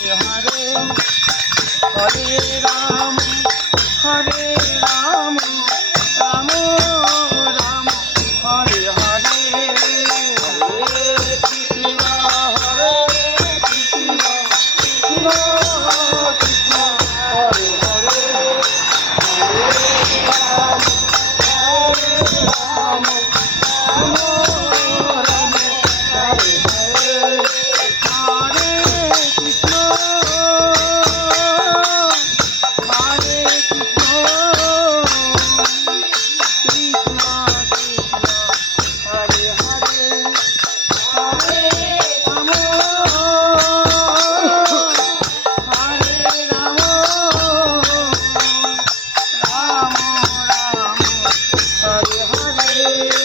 Hare Hare Ram Hare Ram. Thank you.